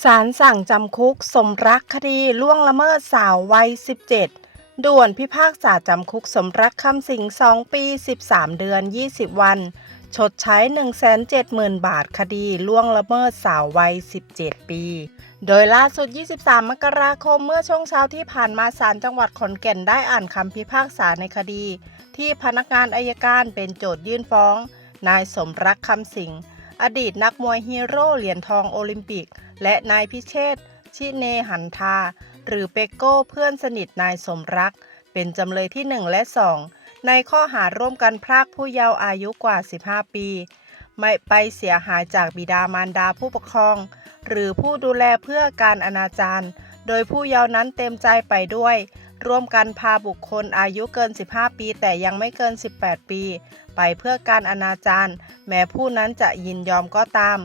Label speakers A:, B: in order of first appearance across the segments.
A: ศาลสั่งจำคุกสมรักคดีล่วงละเมิดสาววัย 17 ด่วนพิพากษาจำคุกสมรักคำสิง2ปี 13 เดือน 20 วัน ชดใช้ 170,000 บาทคดีล่วงละเมิดสาววัย 17 ปี โดยล่าสุด 23 มกราคมเมื่อช่วงเช้าที่ผ่านมาศาลจังหวัดขอนแก่นได้อ่านคำพิพากษาในคดี ที่พนักงานอายการเป็นโจทยื่นฟ้อง นายสมรักคำสิง อดีตนักมวยฮีโร่เหรียญทองโอลิมปิก และนายพิเชษชิเนหันทา หรือเปโก้เพื่อนสนิทนายสมรัก เป็นจำเลยที่ 1 และ 2 ในข้อหาร่วมกันพรากผู้เยาว์อายุกว่า 15 ปี ไม่ไปเสียหายจากบิดามารดาผู้ปกครอง หรือผู้ดูแลเพื่อการอนาจารโดยผู้เยาว์นั้นเต็มใจไปด้วย ร่วมกันพาบุคคลอายุเกิน 15 ปี แต่ยังไม่เกิน 18 ปี ไปเพื่อการอนาจาร แม้ผู้นั้นจะยินยอมก็ตาม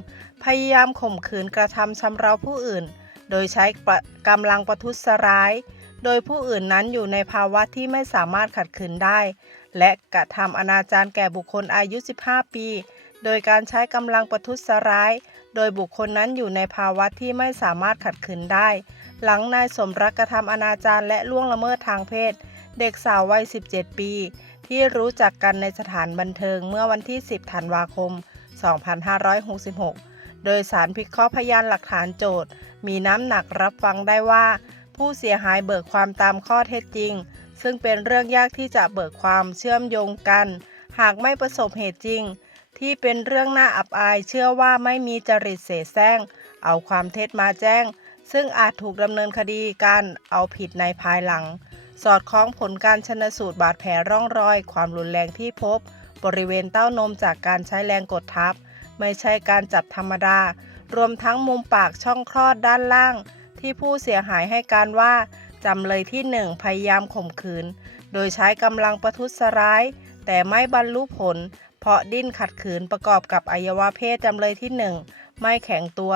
A: พยายามข่มขืนกระทำชำเราผู้อื่น โดยใช้กำลังประทุษร้าย โดยผู้อื่นนั้นอยู่ในภาวะที่ไม่สามารถขัดขืนได้ และกระทำอนาจารแก่บุคคลอายุ 15 ปี โดยการใช้กำลังประทุษร้าย โดยบุคคลนั้นอยู่ในภาวะที่ไม่สามารถขัดขืนได้ หลังนายสมรักกระทำอนาจารและล่วงละเมิดทางเพศ เด็กสาววัย 17 ปี ที่รู้จักกันในสถานบันเทิงเมื่อวันที่ 10 ธันวาคม 2566 โดยสารพิเคราะห์พยานหลักฐานโจทย์ มีน้ำหนักรับฟังได้ว่า ผู้เสียหายเบิกความตามข้อเท็จจริง ซึ่งเป็นเรื่องยากที่จะเบิกความเชื่อมโยงกัน หากไม่ประสบเหตุจริง ที่เป็นเรื่องน่าอับอายเชื่อว่าไม่มีจริตเสแสร้ง เอาความเท็จมาแจ้ง ซึ่งอาจถูกดำเนินคดีการเอาผิดในภายหลัง สอดคล้องผลการชนสูตรบาดแผลร่องรอย ความรุนแรงที่พบ บริเวณเต้านมจากการใช้แรงกดทับ ไม่ใช่การจับธรรมดา รวมทั้งมุมปากช่องคลอดด้านล่าง ที่ผู้เสียหายให้การว่าจำเลยที่1พยายามข่มขืน โดยใช้กำลังประทุษร้าย แต่ไม่บรรลุผล เพราะดิ้นขัดขืนประกอบกับอวัยวะเพศจำเลยที่1ไม่แข็งตัว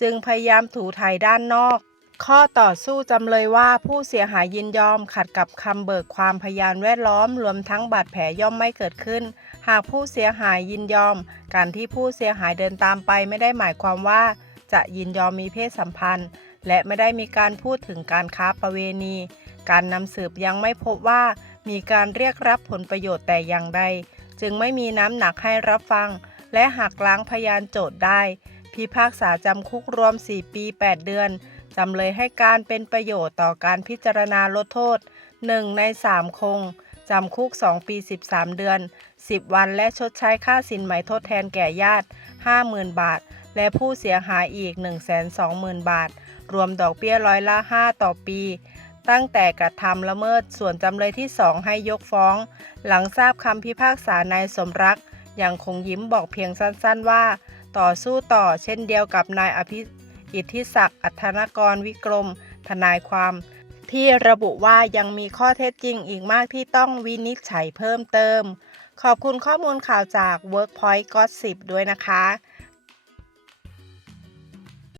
A: จึงพยายามถูไถด้านนอก ข้อต่อสู้จำเลยว่าผู้เสียหายยินยอมขัดกับคำเบิกความพยานแวดล้อม รวมทั้งบาดแผลย่อมไม่เกิดขึ้น หากผู้เสียหายยินยอม การที่ผู้เสียหายเดินตามไปไม่ได้หมายความว่า จะยินยอมมีเพศสัมพันธ์ และไม่ได้มีการพูดถึงการค้าประเวณี การนำสืบยังไม่พบว่า มีการเรียกรับผลประโยชน์แต่อย่างใด จึงไม่มีน้ำหนักให้รับฟัง และหักล้างพยานโจทย์ได้ พิพากษาจำคุกรวม 4 ปี 8 เดือน จำเลยให้การเป็นประโยชน์ต่อการพิจารณาลดโทษ 1 ใน 3 คง จำคุก 2 ปี 13 เดือน 10 วันและชดใช้ค่าสินไหมทดแทนแก่ญาติ 50,000 บาท และผู้เสียหายอีก 120,000 บาท รวมดอกเบี้ยร้อยละ 5 ต่อปีตั้งแต่กระทำละเมิดส่วนจำเลยที่2ให้ยกฟ้อง หลังทราบคำพิพากษานายสมรักยังคงยิ้มบอกเพียงสั้นๆว่า ต่อสู้ต่อเช่นเดียวกับนายอภิ อิทธิศักดิ์อัธนกรวิกรม ทนายความ ที่ระบุว่ายังมีข้อเท็จจริงอีกมากที่ต้องวินิจฉัยเพิ่มเติม ขอบคุณข้อมูลข่าวจาก Workpoint Gossip ด้วยนะคะ